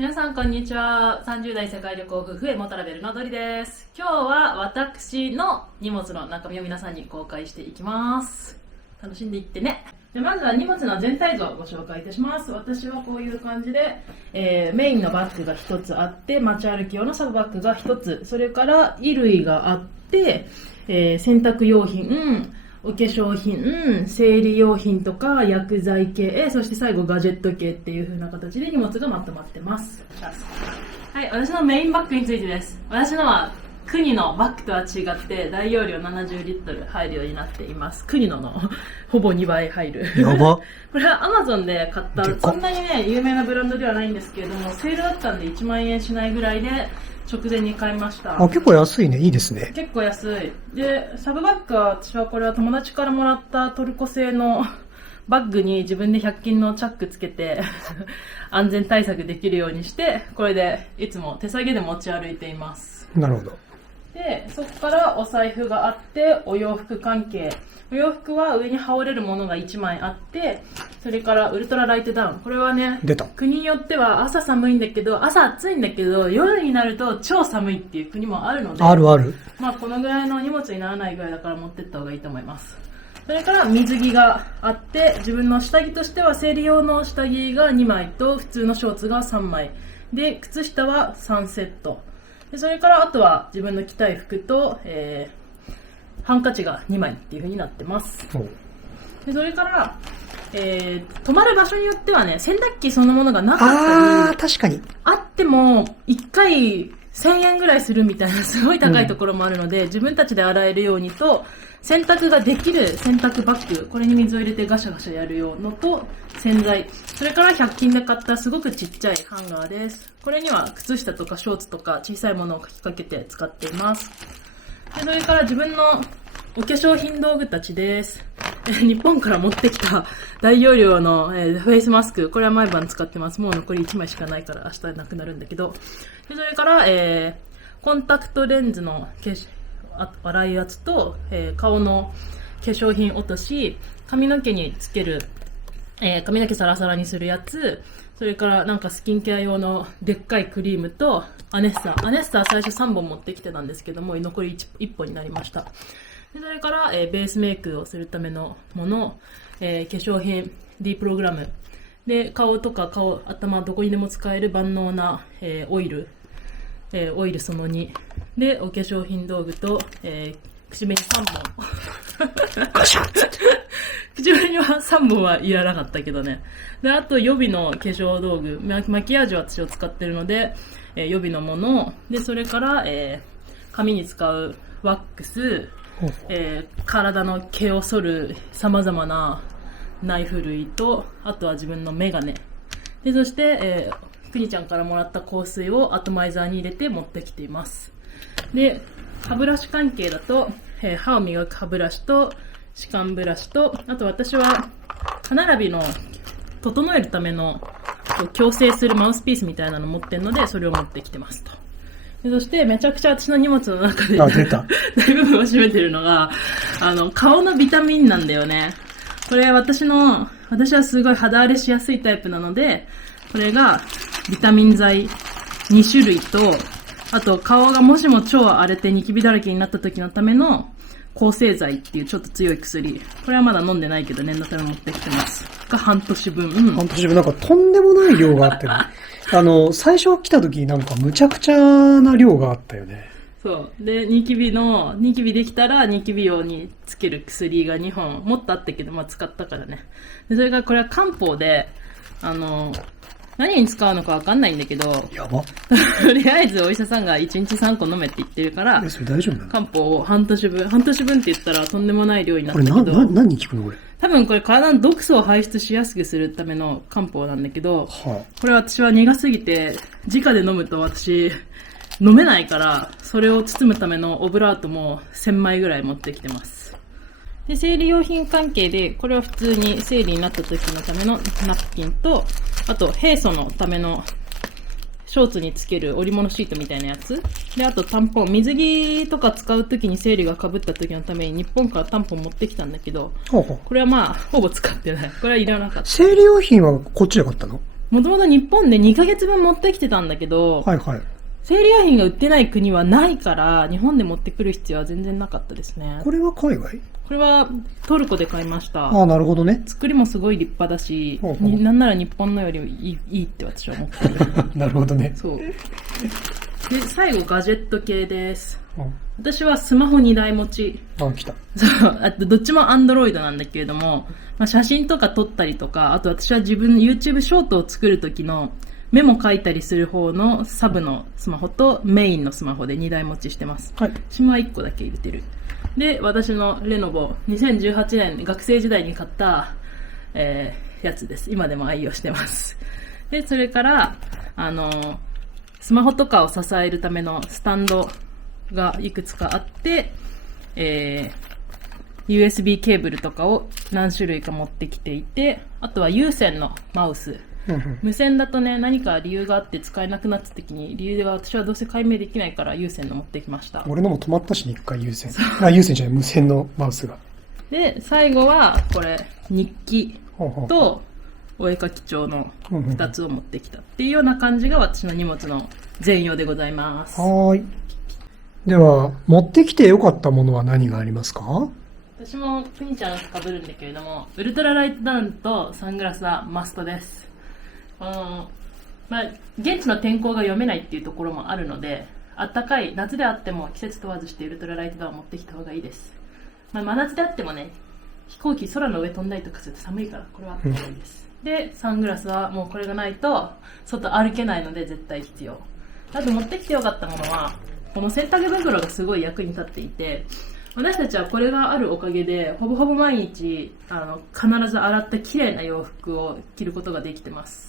皆さんこんにちは。30代世界旅行夫婦へモトラベルのドリです。今日は私の荷物の中身を皆さんに公開していきます。楽しんでいってね。でまずは荷物の全体像をご紹介いたします。私はこういう感じで、メインのバッグが1つあって、持ち歩き用のサブバッグが1つ、それから衣類があって、洗濯用品、お化粧品、生理用品とか薬剤系、そして最後ガジェット系っていう風な形で荷物がまとまってます。はい、私のメインバッグについてです。私のはクニのバッグとは違って大容量70リットル入るようになっています。クニのほぼ2倍入る。やば。これは Amazon で買った、そんなにね、有名なブランドではないんですけれども、セールだったんで1万円しないぐらいで直前に買いました。結構安いね。いいですね。結構安い。で、サブバッグは私はこれは友達からもらったトルコ製のバッグに自分で100均のチャックつけて安全対策できるようにして、これでいつも手提げで持ち歩いています。なるほど。で、そこからお財布があって、お洋服関係。お洋服は上に羽織れるものが1枚あって、それからウルトラライトダウン。これはね、国によっては朝寒いんだけど、朝暑いんだけど、夜になると超寒いっていう国もあるので、あるある。まあこのぐらいの荷物にならないぐらいだから持ってった方がいいと思います。それから水着があって、自分の下着としては生理用の下着が2枚と普通のショーツが3枚。で、靴下は3セット。でそれからあとは自分の着たい服と、ハンカチが2枚っていう風になってます。でそれから、泊まる場所によってはね、洗濯機そのものがなかったり、確かに。あっても1回1000円ぐらいするみたいなすごい高いところもあるので、自分たちで洗えるようにと、洗濯ができる洗濯バッグ、これに水を入れてガシャガシャやるようのと、洗剤、それから100均で買ったすごくちっちゃいハンガーです。これには靴下とかショーツとか小さいものをかきかけて使っています。でそれから自分のお化粧品道具たちです。日本から持ってきた大容量の、フェイスマスク、これは毎晩使ってます。もう残り1枚しかないから明日なくなるんだけど。でそれから、コンタクトレンズの洗いやつと、顔の化粧品落とし、髪の毛につける、髪の毛サラサラにするやつ、それからなんかスキンケア用のでっかいクリームとアネッサー最初3本持ってきてたんですけども、残り 1本になりました。でそれから、ベースメイクをするためのもの、化粧品 D プログラムで、顔とか頭どこにでも使える万能な、オイルその2で、お化粧品道具と、口紅3本口紅は3本はいらなかったけどね。であと予備の化粧道具、マキアージュは私を使ってるので、予備のもので、それから、髪に使うワックス、体の毛を剃る様々なナイフ類と、あとは自分のメガネで、そして、くにちゃんからもらった香水をアトマイザーに入れて持ってきています。で、歯ブラシ関係だと、歯を磨く歯ブラシと歯間ブラシと、あと私は歯並びの整えるための矯正するマウスピースみたいなの持ってるので、それを持ってきてますと。でそしてめちゃくちゃ私の荷物の中で大部分を占めてるのが顔のビタミンなんだよね。これ私はすごい肌荒れしやすいタイプなので、これがビタミン剤2種類と、あと顔がもしも超荒れてニキビだらけになった時のための抗生剤っていうちょっと強い薬。これはまだ飲んでないけど念のため持ってきてます。が半年分。半年分なんかとんでもない量があってね。最初来た時なんかむちゃくちゃな量があったよね。そう。で、ニキビできたらニキビ用につける薬が2本、もっとあったけど、使ったからね。で、それがこれは漢方で、何に使うのかわかんないんだけど、やば。とりあえずお医者さんが1日3個飲めって言ってるから、それ大丈夫なの？漢方を半年分って言ったらとんでもない量になったけど、これ何に効くのこれ？多分これ体の毒素を排出しやすくするための漢方なんだけど、これ私は苦すぎて、直で飲むと私、飲めないから、それを包むためのオブラートも1000枚ぐらい持ってきてます。で、生理用品関係で、これは普通に生理になった時のためのナプキンと、あと、平素のためのショーツにつける織物シートみたいなやつ。で、あとタンポン。水着とか使う時に生理が被った時のために日本からタンポン持ってきたんだけど、これはほぼ使ってない。これはいらなかった。生理用品はこっちで買ったの？もともと日本で2ヶ月分持ってきてたんだけど、はいはい。生理用品が売ってない国はないから、日本で持ってくる必要は全然なかったですね。これは海外？これはトルコで買いました。ああ、なるほどね。作りもすごい立派だし、ほうほうなんなら日本のよりいいって私は思ってる。なるほどね。そう。で、最後ガジェット系です。うん私はスマホ2台持ち。あ、来た。そう。あと、どっちもアンドロイドなんだけれども、まあ、写真とか撮ったりとか、あと私は自分の YouTube ショートを作るときのメモ書いたりする方のサブのスマホとメインのスマホで2台持ちしてます。はい。SIM は1個だけ入れてる。で、私のレノボ、2018年学生時代に買った、やつです。今でも愛用してます。で、それから、スマホとかを支えるためのスタンドがいくつかあって、USB ケーブルとかを何種類か持ってきていて、あとは有線のマウス。無線だとね、何か理由があって使えなくなった時に、理由が私はどうせ解明できないから有線の持ってきました。俺のも止まったしね、一回有線。あ、有線じゃない、無線のマウスが。で、最後は、これ、日記ほうほうと、お絵描き帳の2つを持ってきたっていうような感じが私の荷物の全容でございます。はーい。では、持ってきてよかったものは何がありますか？私もくにちゃんと被るんだけれども、ウルトラライトダウンとサングラスはマストです。まあ、現地の天候が読めないっていうところもあるので、暖かい夏であっても季節問わずしてウルトラライトダウンを持ってきた方がいいです。まあ、真夏であってもね、飛行機空の上飛んだりとかすると寒いからこれはあった方がいいです。で、サングラスはもうこれがないと外歩けないので絶対必要。あと持ってきてよかったものは、この洗濯袋がすごい役に立っていて、私たちはこれがあるおかげでほぼほぼ毎日必ず洗った綺麗な洋服を着ることができてます。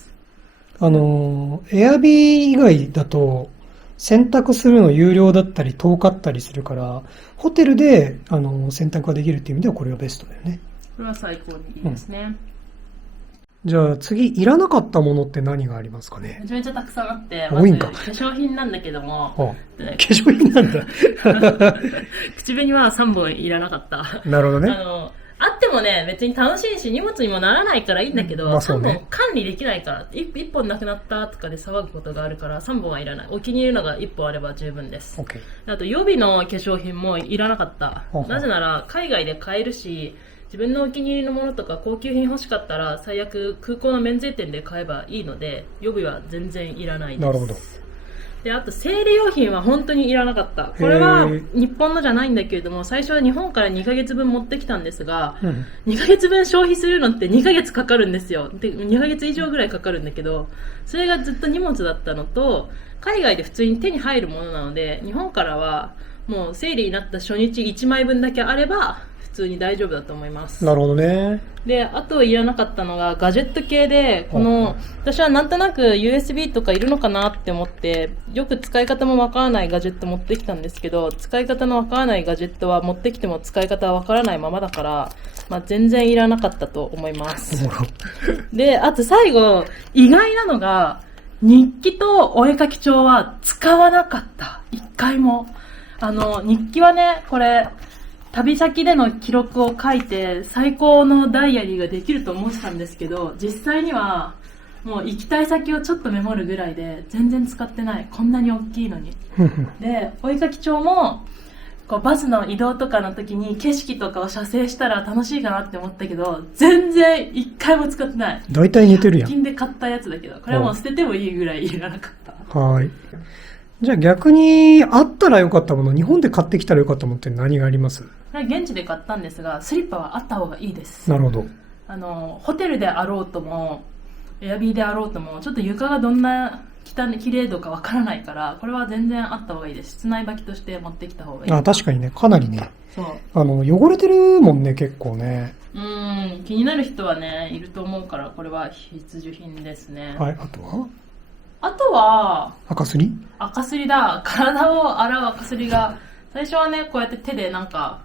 エアビー以外だと、洗濯するの有料だったり遠かったりするから、ホテルで、洗濯ができるっていう意味ではこれがベストだよね。これは最高にいいですね。じゃあ次、いらなかったものって何がありますかね？めちゃめちゃたくさんあって、多いんかまず化粧品なんだけども、あ、化粧品なんだ。口紅は3本いらなかった。なるほどね。あってもね、別に楽しいし、荷物にもならないからいいんだけど、まあそうね3本管理できないから、1本なくなったとかで騒ぐことがあるから、3本はいらない。お気に入りのが1本あれば十分です。OK。あと、予備の化粧品もいらなかったほうほ。うなぜなら、海外で買えるし、自分のお気に入りのものとか高級品欲しかったら、最悪空港の免税店で買えばいいので、予備は全然いらないです。なるほど。で、あと生理用品は本当にいらなかった。これは日本のじゃないんだけれども、最初は日本から2ヶ月分持ってきたんですが、2ヶ月分消費するのって2ヶ月かかるんですよ。で、2ヶ月以上ぐらいかかるんだけど、それがずっと荷物だったのと、海外で普通に手に入るものなので、日本からはもう生理になった初日1枚分だけあれば、普通に大丈夫だと思います。なるほどね。で、あといらなかったのがガジェット系で、私はなんとなく USB とかいるのかなって思って、よく使い方もわからないガジェット持ってきたんですけど、使い方のわからないガジェットは持ってきても使い方はわからないままだから、まあ、全然いらなかったと思います。で、あと最後、意外なのが、日記とお絵描き帳は使わなかった。一回も。日記はね、これ、旅先での記録を書いて最高のダイアリーができると思ってたんですけど、実際にはもう行きたい先をちょっとメモるぐらいで全然使ってない。こんなに大きいのに。で、お絵描き帳もこうバスの移動とかの時に景色とかを写生したら楽しいかなって思ったけど、全然一回も使ってない。大体似てるやん。100均で買ったやつだけど、これはもう捨ててもいいぐらいいらなかった。はい。じゃあ逆にあったらよかったもの、日本で買ってきたらよかったものって何があります？現地で買ったんですが、スリッパはあった方がいいです。なるほど。ホテルであろうとも、エアビーであろうとも、ちょっと床がどんな綺麗度かわからないから、これは全然あった方がいいです。室内履きとして持ってきた方がいい。あ、確かにね、かなりね。そう。汚れてるもんね、結構ね。気になる人はね、いると思うから、これは必需品ですね。はい、あとは赤すりだ。体を洗う赤すりが、最初はね、こうやって手でなんか、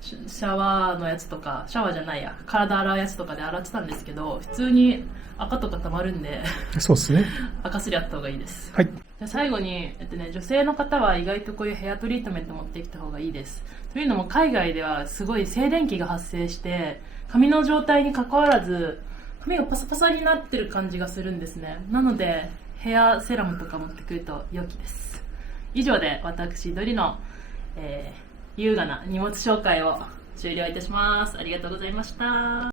シャワーのやつとか、シャワーじゃないや、体洗うやつとかで洗ってたんですけど、普通に赤とか溜まるんで、そうですね。赤すりあった方がいいです。はい。じゃ最後に、女性の方は意外とこういうヘアトリートメント持ってきた方がいいです。というのも海外ではすごい静電気が発生して、髪の状態に関わらず、髪がパサパサになってる感じがするんですね。なのでヘアセラムとか持ってくると良きです。以上で私ドリの、優雅な荷物紹介を終了いたします。ありがとうございました。